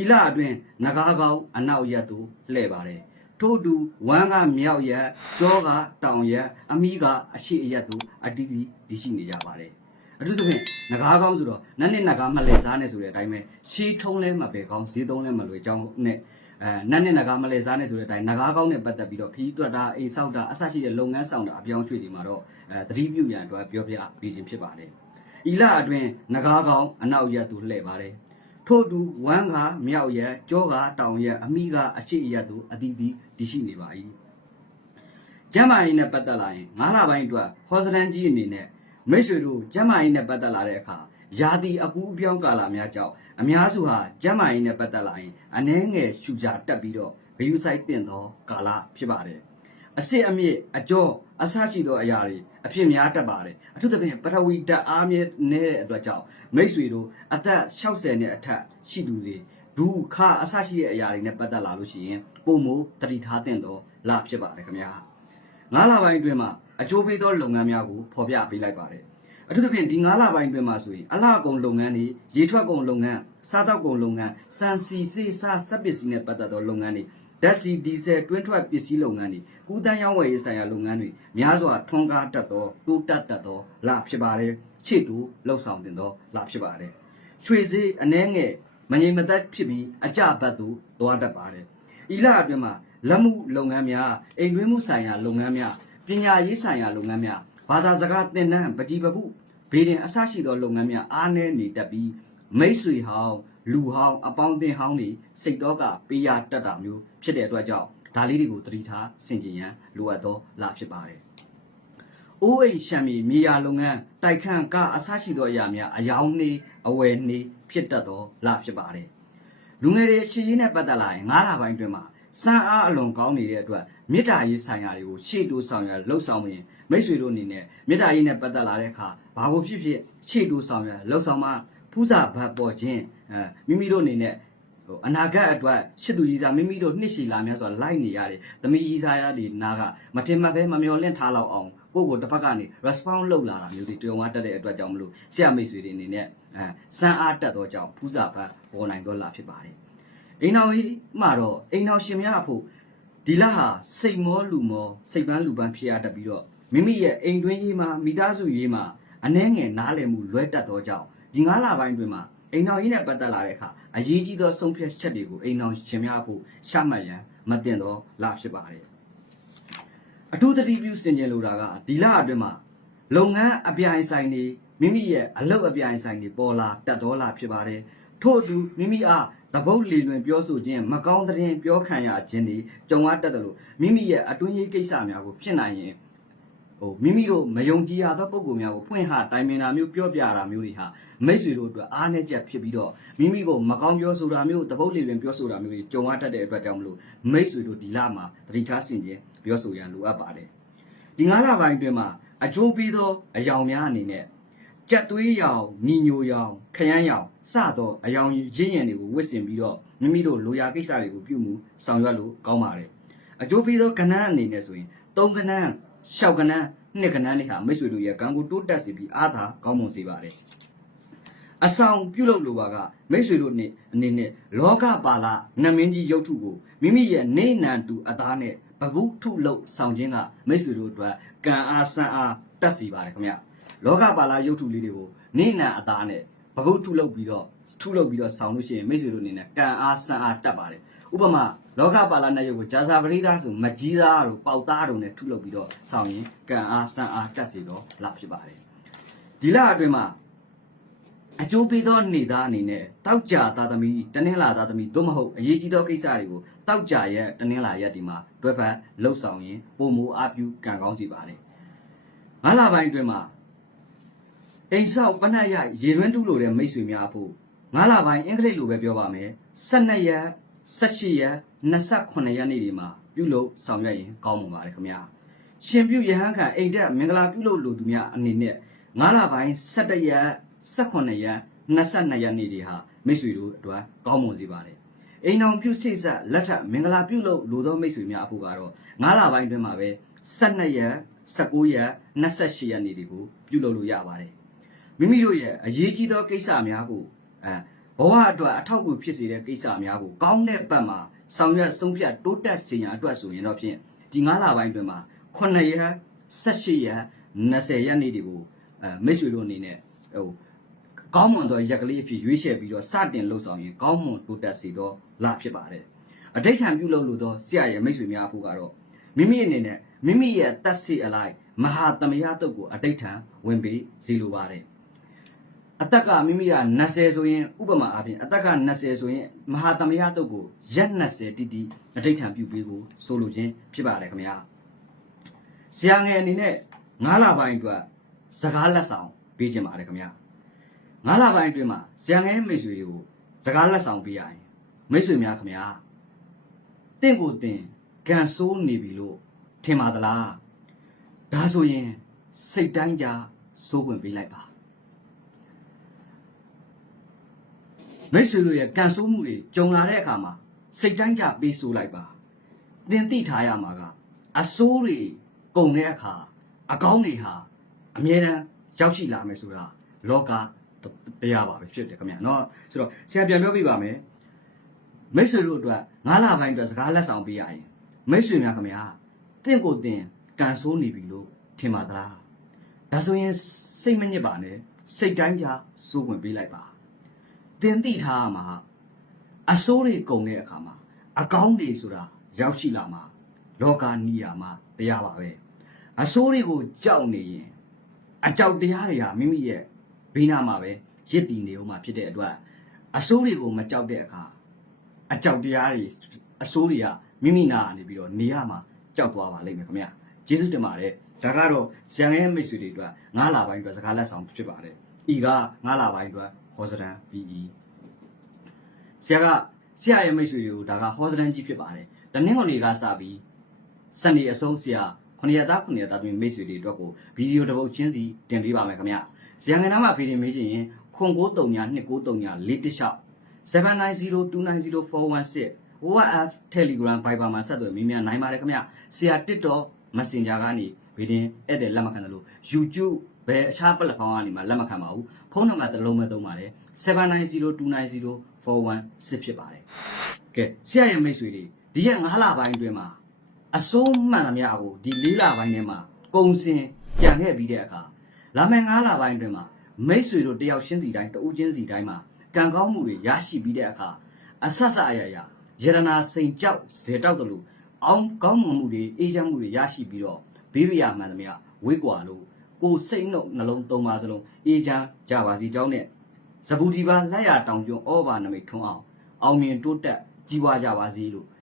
ဤလအတွင်ငကားကောင်းအနောက်ရက်သို့လှည့်ပါတယ်ထို့တူဝမ်းကမြောက်ရက်ကြောကတောင်ရက်အမိကအရှိအရက်သို့အတီးတီးတည်ရှိနေကြပါတယ်အထူးသဖြင့်ငကားကောင်းဆိုတော့နတ်နဲ့ငကားမလဲစားနေဆိုတဲ့အတိုင်းပဲရှီးထုံးလဲမပဲကောင်းဈေးသုံးလဲမလွယ်ကြောင်းနဲ့အဲနတ်နဲ့ငကားမလဲစားနေဆိုတဲ့အတိုင်းငကားကောင်းနဲ့ပတ်သက်ပြီးတော့ခီးတွက်တာအိမ်ဆောက်တာအဆရှိတဲ့လုပ်ငန်းဆောင်တာအပြောင်းအရွှေ့တွေမှာတော့အဲသတိပြုရန်အတွက်ပြောပြပေးခြင်းဖြစ်ပါတယ်ဤလအတွင်ငကားကောင်းအနောက်ရက်သို့လှည့်ပါတယ် ထို့တူဝမ်းကမြောက်ရက်ကြောကတောင်ရက်အမိကအရှိရက်သို့အတီးတီးတည်ရှိနေပါ၏ကျမ်းမာရေးနဲ့ပတ်သက်လာရင်ငါးလပိုင်းအတွက်ဟောစတန်ကြီးအနေနဲ့မိတ်ဆွေတို့ကျမ်းမာရေးနဲ့ပတ်သက်လာတဲ့အခါယာတိအကူအပြောင်းကာလများကြောင့်အများစုဟာကျမ်းမာရေးနဲ့ပတ်သက်လာရင်အနှဲငယ်ရှူကြတက်ပြီးတော့ဂယုဆိုင်တင်သောကာလဖြစ်ပါတယ် အစစ်အမြစ်အကျော်အဆရှိသောအရာတွေအဖြစ်များတတ်ပါတယ်အထူးသဖြင့်ပထဝီဓာတ်အားမြဲနေတဲ့အတွက်ကြောင့်မိတ်ဆွေတို့အသက်60နဲ့အထက်ရှိသူတွေဒူခအဆရှိတဲ့အရာတွေနဲ့ပတ်သက်လာလို့ရှိရင်ပုံမိုတတိထားတဲ့တော့လဖြစ်ပါတယ်ခင်ဗျာငါးလပိုင်းအတွင်းမှာအကျိုးပေးသောလုပ်ငန်းများကိုဖော်ပြပေးလိုက်ပါတယ်အထူးသဖြင့်ဒီငါးလပိုင်းအတွင်းမှာဆိုရင်အလှကုန်လုပ်ငန်းတွေရေထွက်ကုန်လုပ်ငန်းစားတောက်ကုန်လုပ်ငန်းစံစီစေးစားစက်ပစ္စည်းနဲ့ပတ်သက်သောလုပ်ငန်းတွေ ဓာတ်ဆီဒီဇယ်တွင်းထွက်ပစ္စည်းလုပ်ငန်းတွေကူးတန်းရောင်းဝယ်ရေးဆိုင်ရာလုပ်ငန်းတွေများစွာထွန်းကားတတ်သောတိုးတက်တတ်သောလဖြစ်ပါတယ်ချစ်တူလှုပ်ဆောင်တင်သောလဖြစ်ပါတယ်ရွှေစည်းအနှဲငယ်မငြိမ်မသက်ဖြစ်ပြီးအကြဘတ်သို့သွားတတ်ပါတယ်ဤလအတွင်းမှာလက်မှုလုပ်ငန်းများအိမ်တွင်းမှုဆိုင်ရာလုပ်ငန်းများပညာရေးဆိုင်ရာလုပ်ငန်းများဘာသာစကားသင်တန်းပကြီးပပုဘေးရင်အဆရှိသောလုပ်ငန်းများအားနည်းနေတတ်ပြီးမိတ်ဆွေဟောင်း လူဟောင်းအပေါင်းအသင်းဟောင်းတွေစိတ်တော့ကပေးရတတ်တာမျိုးဖြစ်တဲ့အတွက်ကြောင့်ဒါလေးတွေကိုသတိထားဆင်ခြင်ရန်လိုအပ်သောလဖြစ်ပါတယ်။အိုးအိမ်ရှံမီမြေယာလုပ်ငန်းတိုက်ခန့်ကအဆရှိသောအရာများအယောင်နေအဝယ်နေဖြစ်တတ်သောလဖြစ်ပါတယ်။လူငယ်တွေရှည်ရင်းနဲ့ပတ်သက်လာရင်ငါးလပိုင်းတွင်မှာစံအားအလွန်ကောင်းနေတဲ့အတွက်မေတ္တာရေးဆိုင်ရာတွေကိုရှေ့တိုးဆောင်ရလှုပ်ဆောင်ရင်မိတ်ဆွေတို့အနေနဲ့မေတ္တာရေးနဲ့ပတ်သက်လာတဲ့အခါဘာကိုဖြစ်ဖြစ်ရှေ့တိုးဆောင်ရလှုပ်ဆောင်မှဖူးစာဘတ်ပေါ်ခြင်းအဲ မိမိတို့အနေနဲ့ဟိုအနာဂတ်အတွက်ရှစ်သူကြီးစားမိမိတို့နှစ်ရှည်လာများစွာလိုက်နေရတယ်။သမီးကြီးစားရတဲ့နာကမတင်မပဲမမျော်လင့်ထားလောက်အောင်ကိုယ့်ကိုတစ်ဖက်ကနေ response လုပ်လာတာမျိုးတွေကြုံရတတ်တဲ့အတွက်ကြောင့်မလို့ဆရာမိတ်ဆွေတွေအနေနဲ့အဲစမ်းအားတက်သောကြောင့်ဖူးစာဘတ်ပေါ်နိုင်တော့လာဖြစ်ပါတယ်။အိမ်တော်ကြီးမှတော့အိမ်တော်ရှင်များအဖို့ဒီလဟာစိတ်မောလူမောစိတ်ပန်းလူပန်းဖြစ်ရတတ်ပြီးတော့မိမိရဲ့အိမ်တွင်းရေးမှာမိသားစုရေးမှာအနှဲငယ်နားလည်မှုလွဲတတ်သောကြောင့်ဒီငါးလပိုင်းတွင်မှာ အိမ်တော်ကြီးနဲ့ပတ်သက်လာတဲ့အခါအရေးကြီးသောဆုံးဖြတ်ချက်တွေကိုအိမ်တော်ရှင်များဖို့ရှမှတ်ရန်မတင်သောလဖြစ်ပါတယ်အထူးသတိပြုစင်ကြင်လိုတာကဒီလအတွင်းမှာလုပ်ငန်းအပြိုင်ဆိုင်တွေမိမိရဲ့အလုပ်အပြိုင်ဆိုင်တွေပေါ်လာတတ်သောလဖြစ်ပါတယ်ထို့အတူမိမိအားတပုတ်လီလွင်ပြောဆိုခြင်းမကောင်းတဲ့ပြောခံရခြင်းတွေကြုံရတတ်တယ်လို့မိမိရဲ့အတွင်းရေးကိစ္စများကိုဖြစ်နိုင်ရင် ဟိုမိမိတို့မယုံကြည်ရသောပုံကူများကိုဖွင့်ဟတိုင်ပင်တာမျိုးပြောပြတာမျိုးတွေဟာမိတ်ဆွေတို့အတွက်အားနည်းချက်ဖြစ်ပြီးတော့မိမိကိုမကောင်းပြောဆိုတာမျိုးတပုတ်လေပင်ပြောဆိုတာမျိုးတွေကြုံရတတ်တဲ့အတွက်ကြောင့်မလို့မိတ်ဆွေတို့ဒီလမှာတတိထားဆင်ခြင်ပြောဆိုရန်လိုအပ်ပါတယ်ဒီငါးလပိုင်းအတွင်းမှာအကျိုးပေးသောအယောင်များအနေနဲ့ကြက်သွေးရောင်ညီညိုရောင်ခရမ်းရောင်စသောအယောင်ရင်းရံတွေကိုဝစ်ဆင်ပြီးတော့မိမိတို့လိုရာကိစ္စတွေကိုပြုမှုဆောင်ရွက်လို့ကောင်းပါတယ်အကျိုးပေးသောကဏ္ဍအနေနဲ့ဆိုရင်သုံးကဏ္ဍ ရှောက်ကဏ္ဍနှစ်ကဏ္ဍတွေဟာမိတ်ဆွေတို့ရဲ့ကံကိုတိုးတက်စေပြီးအားသာကောင်းမွန်စေပါတယ်အဆောင်ပြုလုပ်လိုပါကမိတ်ဆွေတို့နဲ့အနေနဲ့လောကပါလာနတ်မင်းကြီးရုပ်ထုကိုမိမိရဲ့နေနံတူအသားနဲ့ဘဗုထုလုပ်ဆောင်ခြင်းကမိတ်ဆွေတို့အတွက်ကံအားစံအားတက်စီပါတယ်ခင်ဗျလောကပါလာရုပ်ထုလေးတွေကိုနေနံအသားနဲ့ဘဗုထုလုပ်ပြီးတော့ထုလုပ်ပြီးတော့ဆောင်လို့ရှိရင်မိတ်ဆွေတို့အနေနဲ့ကံအားစံအားတက်ပါတယ် ဥပမာလောကပါလာနဲ့ရုပ်ကိုဂျာစာပရိသဆိုမကြီးသားတို့ပေါက်သားတို့နဲ့ထုလုပ်ပြီးတော့ဆောင်ရင်ကံအားစံအားတက်စီတော့လာဖြစ်ပါတယ်ဒီလအတွင်းမှာအကျိုးပေးသောနေသားအနေနဲ့တောက်ကြသားသမီးတနင်္လာသားသမီးသို့မဟုတ်အရေးကြီးသောကိစ္စတွေကိုတောက်ကြရဲ့တနင်္လာရက်ဒီမှာတွဲဖက်လှုပ်ဆောင်ရင်ပုံမူအပြုကံကောင်းစီပါတယ်ငါးလပိုင်းအတွင်းမှာအိမ်ဆောက်ပနတ်ရရေရွှင်းတူးလို့တဲ့မိတ်ဆွေများအဖို့ငါးလပိုင်းအင်္ဂလိပ်လိုပဲပြောပါမယ်12ရက် 18ရက်28ရက်နေ့ဒီမှာပြုလုပ်ဆောင်ရွက်ရင်ကောင်းမှာပါတယ်ခင်ဗျာရှင်ပြုယဟန်ခံအိမ်တက်မင်္ဂလာပြုလုပ်လို့သူများအနေနဲ့ငါးလပိုင်း17ရက်18ရက်22ရက်နေ့တွေဟာမိတ်ဆွေတို့အတွက်ကောင်းမွန်စေပါတယ်အိမ်တော်ပြုစိတ်ဆက်လက်ထပ်မင်္ဂလာပြုလုပ်လို့သောမိတ်ဆွေများအဖို့ကတော့ငါးလပိုင်းတွင်မှာပဲ12ရက်19ရက်28ရက်နေ့တွေကိုပြုလုပ်လို့ရပါတယ်မိမိတို့ရဲ့အရေးကြီးသောကိစ္စများကိုအဲ ဘဝအတွက်အထောက်အကူဖြစ်စေတဲ့ကိစ္စများကိုကောင်းတဲ့ဘက်မှာဆောင်ရွက်ဆုံးဖြတ်တိုးတက်စေရန်အတွက်ဆိုရင်တော့ဖြင့်ဒီ9လပိုင်းအတွင်းမှာ9ရက်18ရက်20ရက်နေ့တွေကိုအဲမိတ်ဆွေတို့အနေနဲ့ဟိုကောင်းမွန်သောရက်ကလေးအဖြစ်ရွေးချယ်ပြီးတော့စတင်လှုပ်ဆောင်ရင်ကောင်းမွန်တိုးတက်စေသောလဖြစ်ပါတယ်အဋိဋ္ဌံပြုလုပ်လို့သောဆရာရဲ့မိတ်ဆွေများအဖို့ကတော့မိမိအနေနဲ့မိမိရဲ့တတ်စီအလိုက်မဟာသမယတုတ်ကိုအဋိဋ္ဌံဝင်ပေးစီလိုပါတယ် အသက်ကမိမိက20ဆိုရင်ဥပမာအားဖြင့်အသက်က20ဆိုရင်မဟာသမယတုတ်ကိုရက်20တိတိအဋိဋ္ဌံပြုပေးဖို့ဆိုလိုခြင်းဖြစ်ပါတယ်ခင်ဗျာဆရာငယ်အနေနဲ့9လပိုင်းအတွက်စကားလက်ဆောင်ပေးခြင်းပါတယ်ခင်ဗျာ9လပိုင်းအတွင်းမှာဆရာငယ်မိတ်ဆွေတွေကိုစကားလက်ဆောင်ပေးရရင်မိတ်ဆွေများခင်ဗျာတင့်ကိုတင်ကန်ဆိုးနေပြီလို့ထင်ပါသလားဒါဆိုရင်စိတ်တိုင်းကြစိုးဝင်ပေးလိုက်ပါ မိတ်ဆွေတို့ရဲ့ကန်ဆိုးမှုတွေကြုံလာတဲ့အခါမှာစိတ်တိုင်းကြပေးဆိုလိုက်ပါသင်သိထားရမှာကအဆိုးတွေကုန်တဲ့အခါအကောင်းတွေဟာအမြဲတမ်းရောက်ရှိလာမယ်ဆိုတာလောကတရားပါပဲဖြစ်တယ်ခင်ဗျာเนาะဆိုတော့ဆရာပြန်ပြောပြပါမယ်မိတ်ဆွေတို့အတွက်ငါးလပိုင်းအတွက်စကားလက်ဆောင်ပေးရရင်မိတ်ဆွေများခင်ဗျာတင့်ကိုတင်ကန်ဆိုးနေပြီလို့ထင်ပါသလားဒါဆိုရင်စိတ်မညစ်ပါနဲ့စိတ်တိုင်းကြစိုးဝင်ပေးလိုက်ပါ တင်သိထားရမှာအစိုးတွေကုန်တဲ့အခါမှာအကောင်းတွေဆိုတာရောက်ရှိလာမှာလောကနီးယာမှာတရားပါပဲအစိုးတွေကိုကြောက်နေရင်အကြောက်တရားတွေကမိမိရဲ့ဘိနာမှာပဲရစ်တည်နေဦးမှာဖြစ်တဲ့အတွက်အစိုးတွေကိုမကြောက်တဲ့အခါအကြောက်တရားတွေအစိုးတွေကမိမိနာကနေပြီးတော့နေရမှာကြောက်သွားပါလိမ့်မယ်ခင်ဗျကျေးဇူးတင်ပါတယ်ဒါကတော့ရန်ရဲ့မိတ်ဆွေတွေအတွက်ငါးလပိုင်းအတွက်စကားလက်ဆောင်ဖြစ်ပါတယ်ဤကငါးလပိုင်းအတွက် ဟောစတန် PE ဆရာကဆရာရဲ့မိတ်ဆွေတွေကိုဒါကဟောစတန်ကြီးဖြစ်ပါတယ်တနင်္ဂနွေကစပြီးစနေအဆုံးဆရာခုနှစ်ရက်သားခုနှစ်ရက်သားတွင်မိတ်ဆွေတွေအတွက်ကိုဗီဒီယိုတစ်ပုဒ်ချင်းစီတင်ပေးပါမယ်ခင်ဗျဆရာငယ်နာမှာဗီဒီယိုမေးချင်ရင်ခွန်93ညာ293ညာ416 790290416 WhatsApp Telegram Viber မှာဆက်သွယ်မေးမြန်းနိုင်ပါတယ်ခင်ဗျဆရာ TikTok Messenger ကနေဗီဒီယိုဧည့်သည်လက်မခံတယ်လို့ YouTube ဘယ်အခြားပလက်ဖောင်းကနေမှလက်မခံပါဘူးဖုန်းနံပါတ်တစ်လုံးပဲသုံးပါတယ်790290416ဖြစ်ပါတယ်ကဲဆရာရဲ့မိတ်ဆွေတွေဒီရက်9လပိုင်းအတွင်းမှာအစိုးမှန်သမျှကိုဒီ4လပိုင်းထဲမှာကုံစင်ကြံခဲ့ပြီးတဲ့အခါလာမယ့်9လပိုင်းအတွင်းမှာမိတ်ဆွေတို့တယောက်ချင်းစီတိုင်းတဦးချင်းစီတိုင်းမှာကံကောင်းမှုတွေရရှိပြီးတဲ့အခါအဆက်ဆက်အရာရာယရနာစိန်ကြောက်ဇေတောက်တလူအောင်ကောင်းမွန်မှုတွေအေးချမ်းမှုတွေရရှိပြီးတော့ဘေးပြရမှန်သမျှဝိကွာလို့ ကိုယ်စိတ်နှုတ်နှလုံးသုံးပါစလုံးအေးချမ်းကြပါစီကြောင်းနဲ့ဇပူတီပါလက်ရတောင်ကျွန်းဩဘာနမိတ်ထွန်းအောင်အောင်မြင်တိုးတက်ကြီးပွားကြပါစေလို့